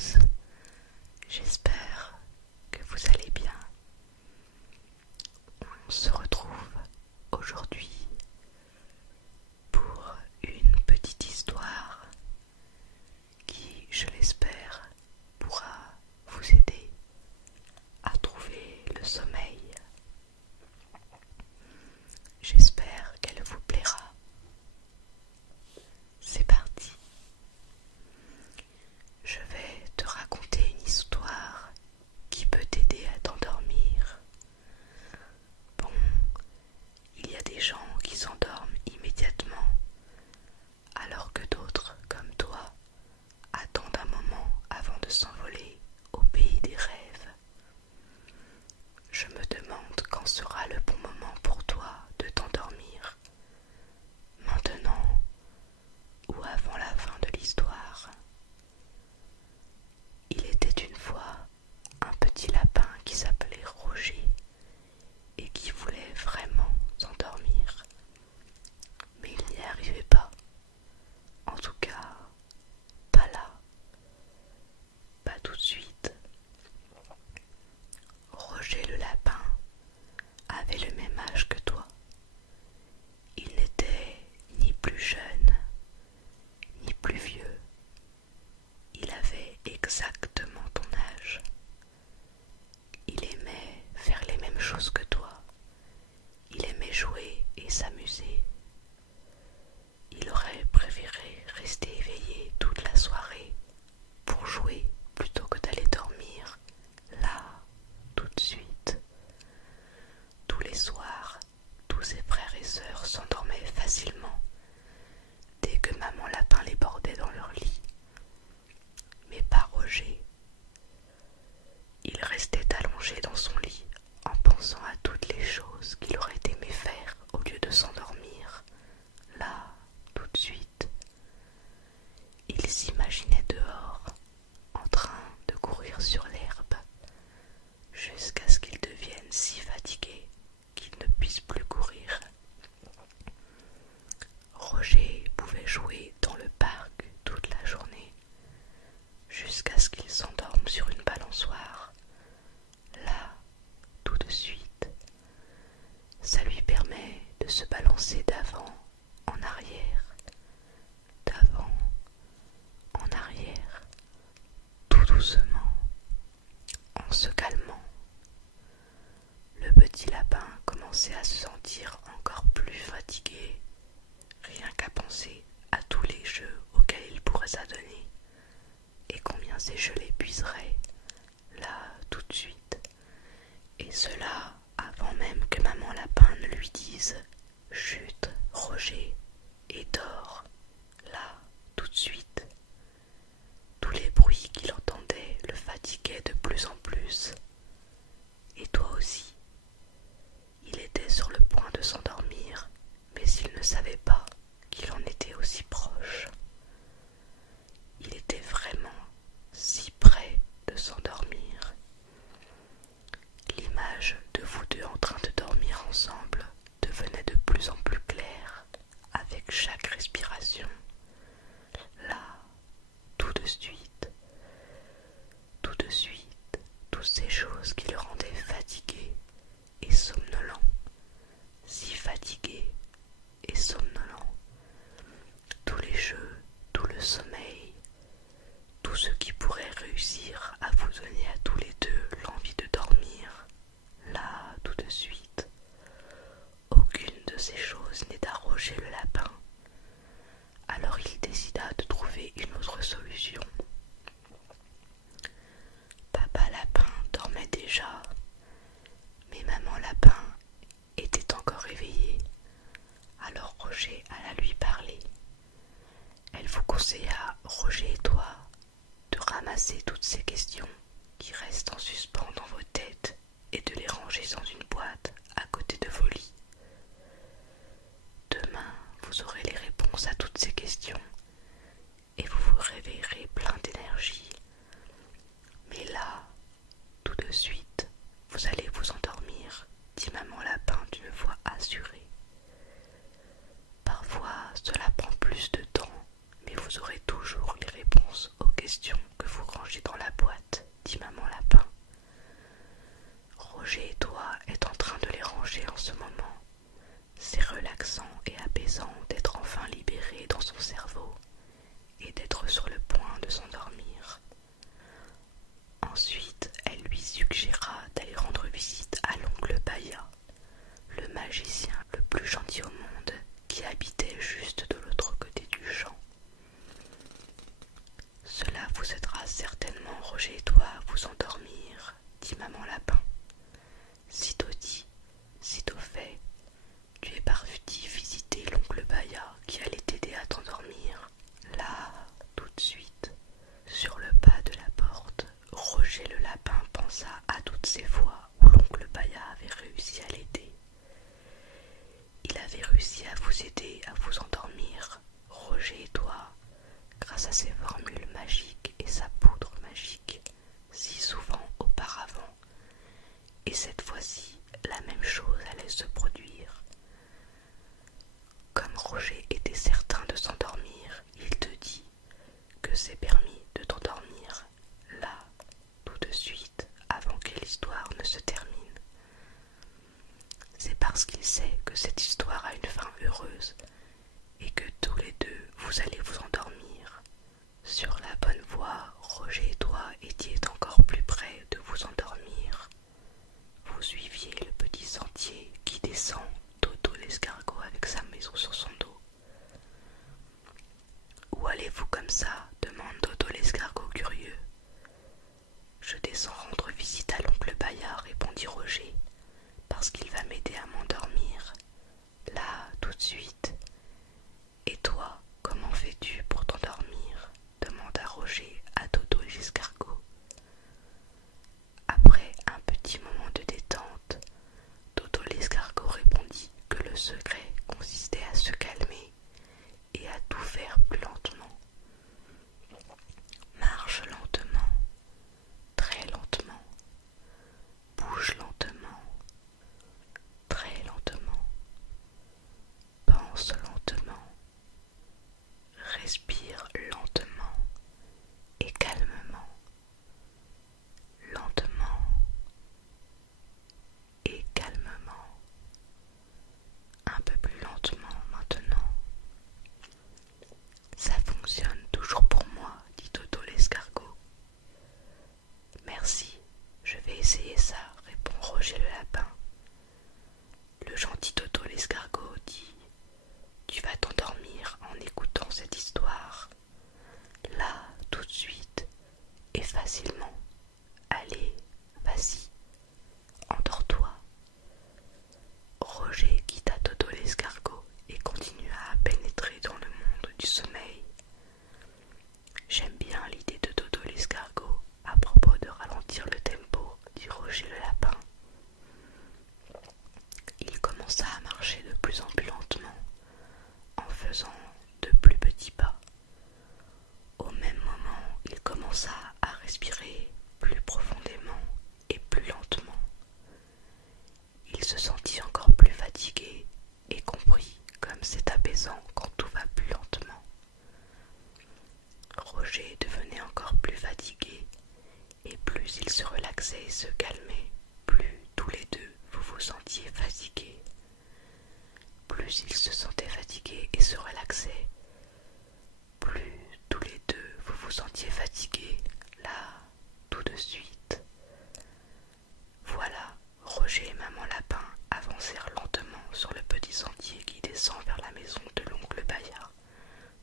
tous, j'espère que vous allez bien. On se retrouve aujourd'hui pour une petite histoire qui, je l'espère, pourra vous aider à trouver le sommeil. J'espère qu'elle vous plaira. C'est parti. Je vais te raconter une histoire qui peut t'aider à t'endormir. Bon, il y a des gens qui s'endorment immédiatement, alors que d'autres, comme toi, attendent un moment avant de s'envoler au pays des rêves. Je me demande quand sera le bon moment pour toi de t'endormir, maintenant ou avant la fin de l'histoire. Il était une fois un petit lapin qui s'appelait Roger et qui voulait vraiment s'endormir. Mais il n'y arrivait pas. En tout cas, pas là. Pas tout de suite. Roger le lapin avait le même âge que toi. Il n'était ni plus jeune, ni plus vieux. Il avait exactement ton âge. Il aimait faire les mêmes choses que toi. Il aimait jouer et s'amuser. Il aurait préféré rester éveillé toute la soirée pour jouer plutôt que d'aller dormir là, tout de suite. Tous les soirs, tous ses frères et sœurs s'endormaient facilement dès que maman lapin les bordait dans leur lit. Mais pas Roger. Il restait allongé dans son lit en pensant à toutes les choses qu'il aurait aimé faire au lieu de s'endormir là, tout de suite. Il s'imaginait dehors, en train de courir sur l'herbe, jusqu'à ce qu'il devienne si fatigué qu'il ne puisse plus courir. Roger pouvait jouer dans le parc toute la journée, jusqu'à ce qu'il s'endorme sur une balançoire, là, tout de suite. Ça lui permet de se balancer d'avant en arrière, d'avant en arrière, tout doucement, en se calmant. Le petit lapin commençait à se sentir encore plus fatigué, rien qu'à penser à tous les jeux auxquels il pourrait s'adonner, et combien ces jeux l'épuiseraient, là, tout de suite. Et cela avant même que maman lapin ne lui dise « Chut, Roger, et dors, là, tout de suite ». Tous les bruits qu'il entendait le fatiguaient de plus en plus. Et toi aussi. Il était sur le point de s'endormir, mais il ne savait pas qu'il en était aussi proche. Il était vraiment si près de s'endormir. L'image de vous deux en train de dormir ensemble devenait de plus en plus claire avec chaque respiration. Là, tout de suite, toutes ces choses qui le rendaient fatigué et somnolent, si fatigué et somnolent, tous les jeux, tout le sommeil, tout ce qui pourrait réussir à vous donner à tous les deux l'envie de dormir, là, tout de suite. Aucune de ces choses n'est à Roger le lapin. Alors il décida de trouver une autre solution. Papa lapin dormait déjà, mais maman lapin était encore éveillée. Alors Roger alla lui parler. Elle vous conseilla, Roger et toi, de ramasser toutes ces questions qui restent en suspens dans vos têtes et de les ranger dans une boîte à côté de vos lits. Demain, vous aurez les réponses à toutes ces questions et vous vous réveillerez plein d'énergie. Mais là, tout de suite, vous allez vous endormir, dit maman lapin d'une voix assurée. Parfois, cela prend plus de temps, mais vous aurez toujours les réponses aux questions que vous rangez dans Roger doit vous endormir, dit maman lapin. Sitôt dit, sitôt fait, tu es parti visiter l'oncle Baya qui allait t'aider à t'endormir. Là, tout de suite, sur le pas de la porte, Roger le lapin pensa à toutes ces fois où l'oncle Baya avait réussi à l'aider. Il avait réussi à vous aider à vous endormir, Roger et toi, grâce à ses formules magiques et sa poudre magique, si souvent auparavant. Et cette fois-ci, la même chose allait se produire. Comme Roger était certain de s'endormir, il te dit que c'est permis de t'endormir là, tout de suite, avant que l'histoire ne se termine. C'est parce qu'il sait que cette histoire a une fin heureuse et que tous les deux vous allez vous endormir. Sur la bonne voie, Roger et toi étiez encore plus près de vous endormir. Vous suiviez le petit sentier qui descend Toto l'escargot avec sa maison sur son dos. Où allez-vous comme ça? Demande Toto l'escargot curieux. Je descends rendre visite à l'oncle Baya, répondit Roger, parce qu'il va m'aider à m'endormir. Là, tout de suite. Et toi, comment fais-tu pour t'endormir? Demanda Roger à Toto l'escargot. Après un petit moment de détente, Toto l'escargot répondit que le secret consistait à se calmer et à tout faire plus lentement. Marche lentement, très lentement, bouge lentement, très lentement, pense lentement, respire lentement et calmement, lentement et calmement, un peu plus lentement maintenant. Ça fonctionne toujours pour moi, dit Toto l'escargot. Merci, je vais essayer ça, répond Roger le lapin. Le gentil Toto l'escargot dit: tu vas t'endormir en écoutant cette histoire. Là, tout de suite et facilement. Allez, vas-y, endors-toi. Roger quitta Toto l'escargot et continua à pénétrer dans le monde du sommeil. J'aime bien l'idée de Toto l'escargot à propos de ralentir le tempo, dit Roger le lapin. Il commença à marcher de plus en plus lentement, en faisant de plus petits pas. Au même moment, il commença à respirer plus profondément et plus lentement. Il se sentit encore plus fatigué et comprit comme c'est apaisant quand tout va plus lentement. Roger devenait encore plus fatigué, et plus il se relaxait et se calmait, plus tous les deux vous vous sentiez fatigués. Plus il se sentait fatigué et se relaxait, plus tous les deux vous vous sentiez fatigués, là, tout de suite. Voilà, Roger et maman lapin avancèrent lentement sur le petit sentier qui descend vers la maison de l'oncle Baya,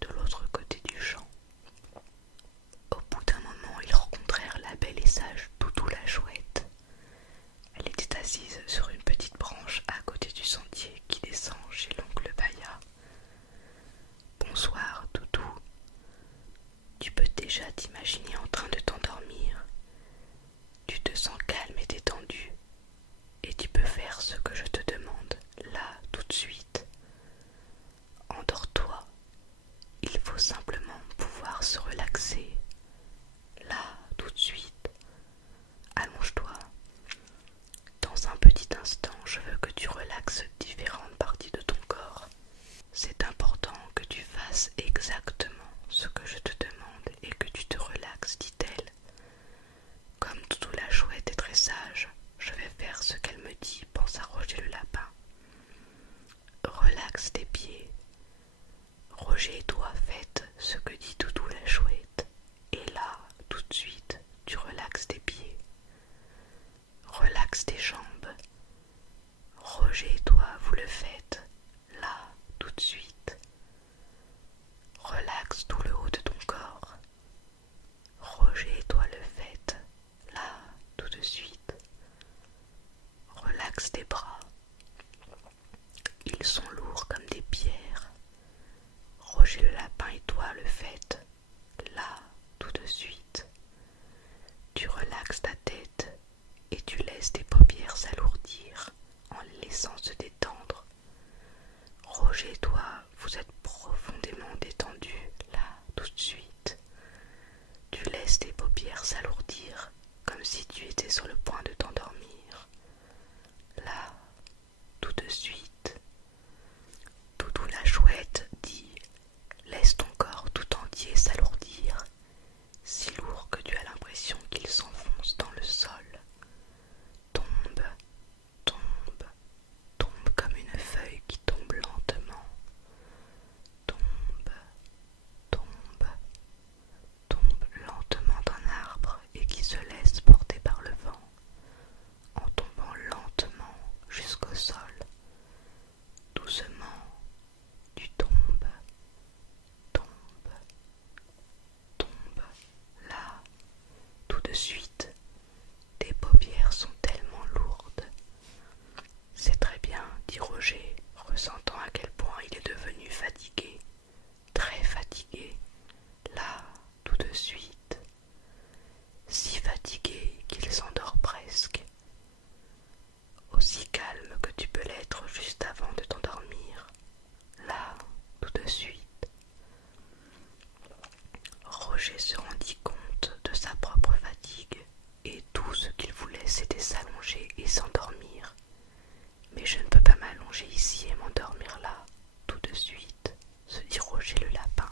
de l'autre côté du champ. Au bout d'un moment, ils rencontrèrent la belle et sage Toutou la chouette. Elle était assise sur une petite branche à côté du sentier qui descend chez l'oncle Baya. Bonsoir, Toutou. Tu peux déjà t'imaginer en train de t'endormir. Tu te sens calme et détendu. Et tu peux faire ce que je te demande, là, tout de suite. Endors-toi. Il faut simplement pouvoir se relaxer. Là, tout de suite. Allonge-toi. Dans un petit instant, je veux que tu relaxes différentes parties de ton corps. C'est important que tu fasses exactement ce que je te demande et que tu te relaxes, dit-elle. Comme Toutou la chouette est très sage, je vais faire ce qu'elle me dit, pensa Roger le lapin. Relaxe tes pieds. Roger et toi faites ce que dit Toutou la chouette. laisses tes paupières s'alourdir comme si tu étais sur le point de t'endormir. Là, tout de suite, Doudou la chouette dit: laisse ton corps tout entier s'alourdir, si lourd que tu as l'impression qu'il s'enfonce dans le sol. Tombe, tombe, tombe comme une feuille qui tombe lentement. Tombe, tombe, tombe lentement d'un arbre et qui se laisse porter par le vent, en tombant lentement jusqu'au sol. Doucement, tu tombes, tombes, tombes. Là, tout de suite, tes paupières sont tellement lourdes. C'est très bien, dit Roger, ressentant à quel point il est devenu fatigué, très fatigué. Là, tout de suite, si fatigué qu'il s'endort presque, aussi calme que tu peux l'être juste avant de t'endormir. Là, tout de suite, Roger se rendit compte de sa propre fatigue, et tout ce qu'il voulait c'était s'allonger et s'endormir. Mais je ne peux pas m'allonger ici et m'endormir là, tout de suite, se dit Roger le lapin.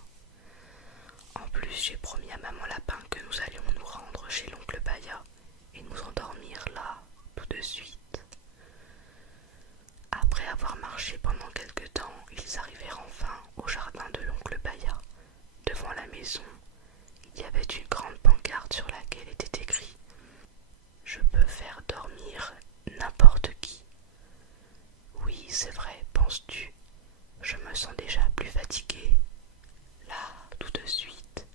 En plus, j'ai promis à maman lapin que nous allions nous rendre chez l'oncle Baya et nous endormir là, tout de suite. Après avoir marché pendant quelque temps, ils arrivèrent enfin au jardin de l'oncle Baya. Devant la maison, il y avait une grande pancarte sur laquelle était écrit: je peux faire dormir n'importe qui. Oui, c'est vrai, penses-tu, je me sens déjà plus fatigué. Là, tout de suite,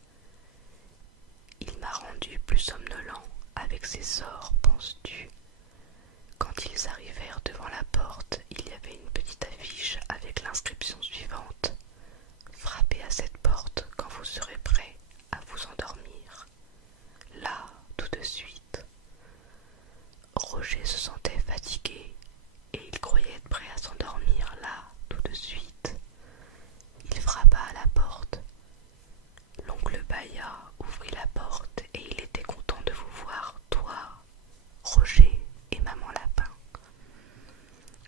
il m'a rendu plus somnolent avec ses sorts, penses-tu. Quand ils arrivèrent devant la porte, il y avait une petite affiche avec l'inscription suivante: frappez à cette porte quand vous serez prêt à vous endormir. Là, tout de suite, Roger se sentait fatigué et il croyait être prêt à s'endormir. Là, tout de suite, il frappa à la porte. L'oncle Baya ouvrit la porte et il était content de vous voir, toi, Roger et maman lapin.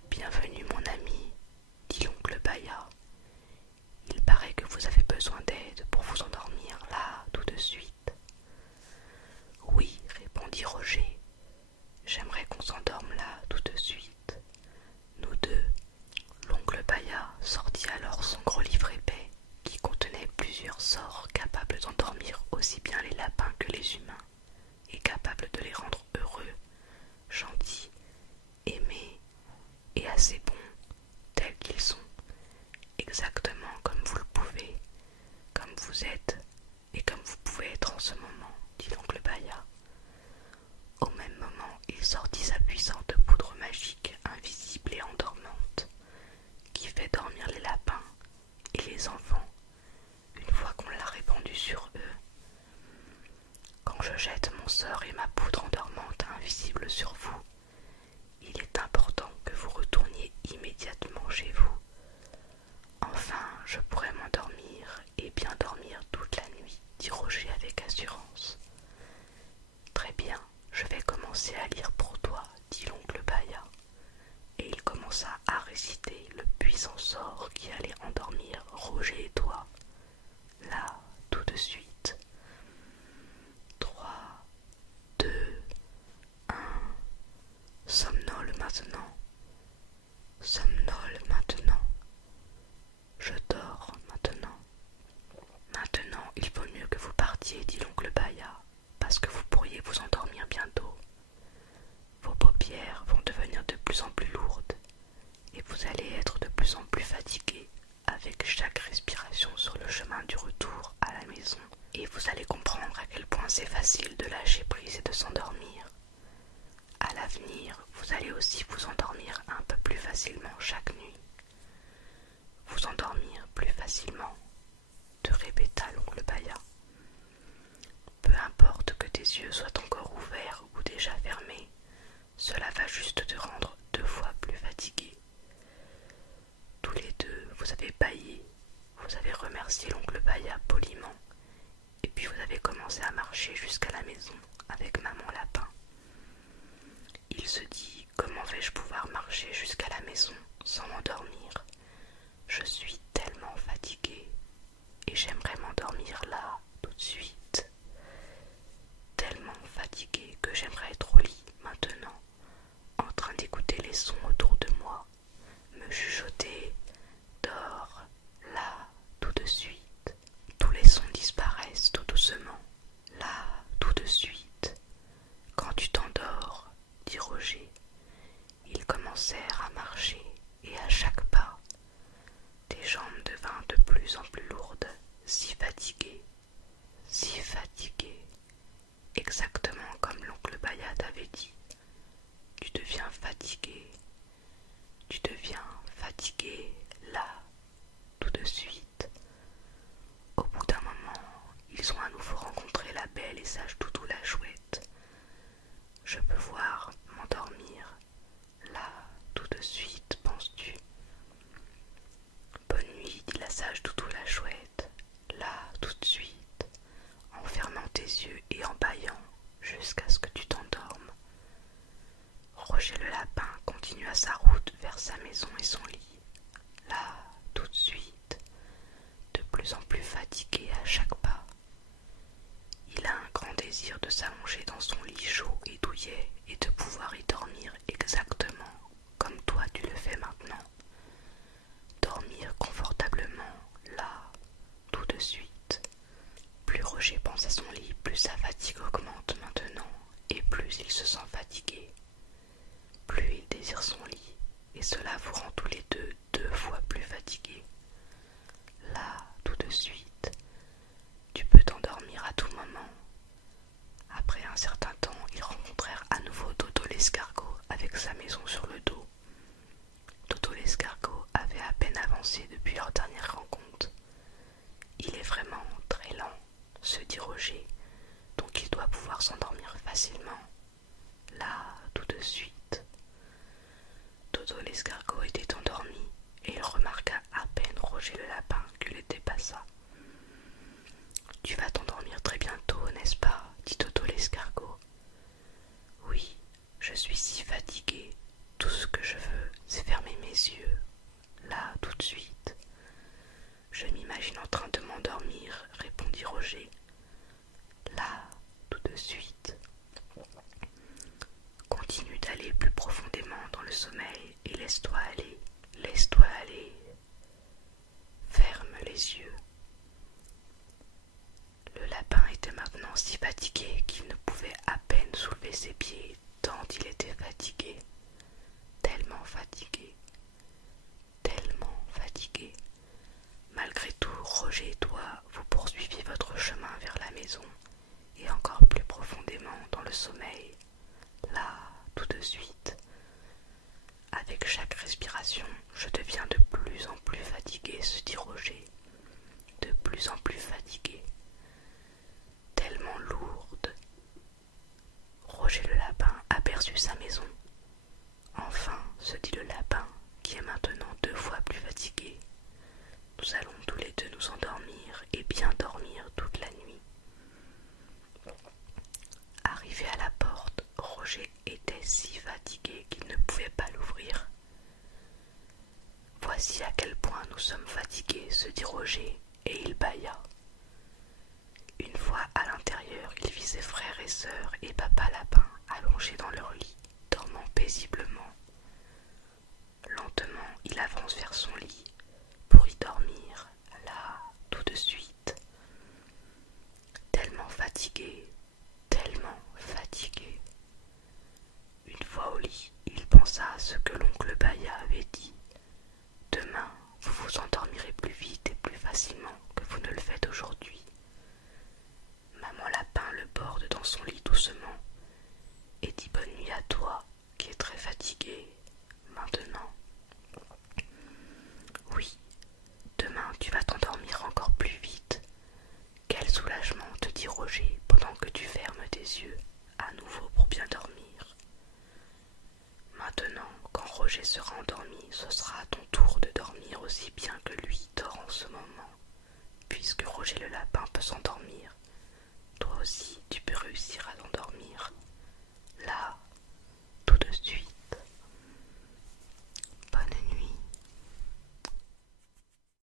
Bienvenue mon ami, dit l'oncle Baya. Il paraît que vous avez besoin d'aide pour vous endormir là, tout de suite. Oui, répondit Roger, j'aimerais qu'on s'endorme là, tout de suite. Nous deux. L'oncle Baya sortit alors son gros livre épais qui contenait plusieurs sorts capables d'endormir aussi bien les lapins que les humains et capables de les rendre heureux, gentils, aimés et assez bons tels qu'ils sont, exactement comme vous le pouvez, comme vous êtes et comme vous pouvez être en ce moment, dit l'oncle Baya. Au même moment, il sortit sa puissante poudre magique, invisible et endormante, qui fait dormir les lapins et les enfants une fois qu'on l'a répandue sur eux. Quand je jette mon sort et ma poudre endormante invisible sur vous, il est important que vous retourniez immédiatement chez vous. Enfin, je pourrai m'endormir et bien dormir toute la nuit, dit Roger avec assurance. Très bien, je vais commencer à lire pour toi, dit l'oncle Baya. Et il commença à réciter le puissant sort qui allait endormir Roger et toi. Là, tout de suite. 3, 2, 1. Somnole maintenant. Somnole maintenant. Je dors maintenant. Maintenant, il vaut mieux que vous partiez, dit l'oncle Baya, parce que vous pourriez vous endormir bientôt. Vos paupières vont devenir de plus en plus lourdes et vous allez être de plus en plus fatigué avec chaque respiration sur le chemin du retour à la maison. Et vous allez comprendre à quel point c'est facile de lâcher prise et de s'endormir. À l'avenir, vous allez aussi vous endormir un peu plus facilement chaque nuit. Vous endormir plus facilement, te répéta l'oncle Baya. Peu importe que tes yeux soient encore ouverts ou déjà fermés, cela va juste te rendre 2 fois plus fatigué. Tous les deux, vous avez bâillé, vous avez remercié l'oncle Baya poliment, et puis vous avez commencé à marcher marcher jusqu'à la maison avec maman lapin. Il se dit: comment vais-je pouvoir marcher jusqu'à la maison sans m'endormir? Je suis tellement fatigué et j'aimerais m'endormir là tout de suite. Tellement fatigué que j'aimerais être au lit maintenant, en train d'écouter les sons autour de moi, me chuchoter: dors là tout de suite. Tous les sons disparaissent tout doucement. Là tout de suite. Quand tu t'endors, dit Roger. Ils commencèrent à marcher et à chaque pas, tes jambes devinrent de plus en plus lourdes, si fatiguées, exactement comme l'oncle Bayat avait dit. Tu deviens fatigué là, tout de suite. Au bout d'un moment, ils ont à nouveau rencontré la belle et sage Doudou la chouette. Je peux voir m'endormir là, tout de suite, penses-tu? Bonne nuit, dit la sage Doudou la chouette, là, tout de suite, en fermant tes yeux et en bâillant jusqu'à ce que tu t'endormes. Roger le lapin continua sa route vers sa maison et son lit. Là, tout de suite, de plus en plus fatigué à chaque pas. Il a un grand désir de s'allonger dans son lit chaud et douillet et de pouvoir y dormir exactement comme toi tu le fais maintenant. Dormir confortablement, là, tout de suite. Plus Roger pense à son lit, plus sa fatigue augmente maintenant, et plus il se sent fatigué. Plus il désire son lit, et cela vous rend tous les deux fois plus fatigués. Là, tout de suite, tu peux t'endormir à tout moment. Après un certain temps, ils rencontrèrent à nouveau Dodo l'escargot avec sa maison sur le dos. Dodo l'escargot avait à peine avancé depuis leur dernière rencontre. Il est vraiment très lent, se dit Roger, donc il doit pouvoir s'endormir facilement. Là, tout de suite. Dodo l'escargot était endormi et il remarqua à peine Roger le lapin qui le dépassa. Tu vas t'endormir très bientôt, n'est-ce pas? Dit Dodo l'escargot. Oui, je suis si fatigué. Tout ce que je veux, c'est fermer mes yeux. Là, tout de suite. Je m'imagine en train de m'endormir, répondit Roger. Là, tout de suite. Continue d'aller plus profondément dans le sommeil et laisse-toi aller, laisse-toi aller. Ferme les yeux. Le lapin était maintenant si fatigué qu'il ne pouvait à peine soulever ses pieds tant il était fatigué. Tellement fatigué. Tellement fatigué. Malgré tout, Roger et toi, vous poursuiviez votre chemin vers la maison et encore plus profondément dans le sommeil. Là, tout de suite. Avec chaque respiration, je deviens de plus en plus fatigué, se dit Roger. De plus en plus fatigué. Tellement lourde. Roger le lapin aperçut sa maison. Enfin, se dit le lapin, qui est maintenant 2 fois plus fatigué. Nous allons tous les deux nous endormir et bien dormir toute la nuit. Arrivé à la porte, Roger était si fatigué qu'il ne pouvait pas l'ouvrir. Voici à quel point nous sommes fatigués, se dit Roger, et il bâilla. Une fois à l'intérieur, il vit ses frères et sœurs et papa lapin allongés dans leur lit, dormant paisiblement. Lentement, il avance vers son lit pour y dormir, là, tout de suite. Tellement fatigué, tellement fatigué. Une fois au lit, il pensa à ce que l'oncle Baya avait dit. Demain, vous vous endormirez plus vite et plus facilement que vous ne le faites aujourd'hui. Maman Lapin le borde dans son lit doucement et dit bonne nuit à toi qui es très fatigué maintenant. Oui, demain tu vas t'endormir encore plus vite. Quel soulagement, te dit Roger pendant que tu fermes tes yeux à nouveau pour bien dormir. Maintenant, quand Roger sera endormi, ce sera à ton tour de dormir aussi bien que lui dort en ce moment. Puisque Roger le lapin peut s'endormir, toi aussi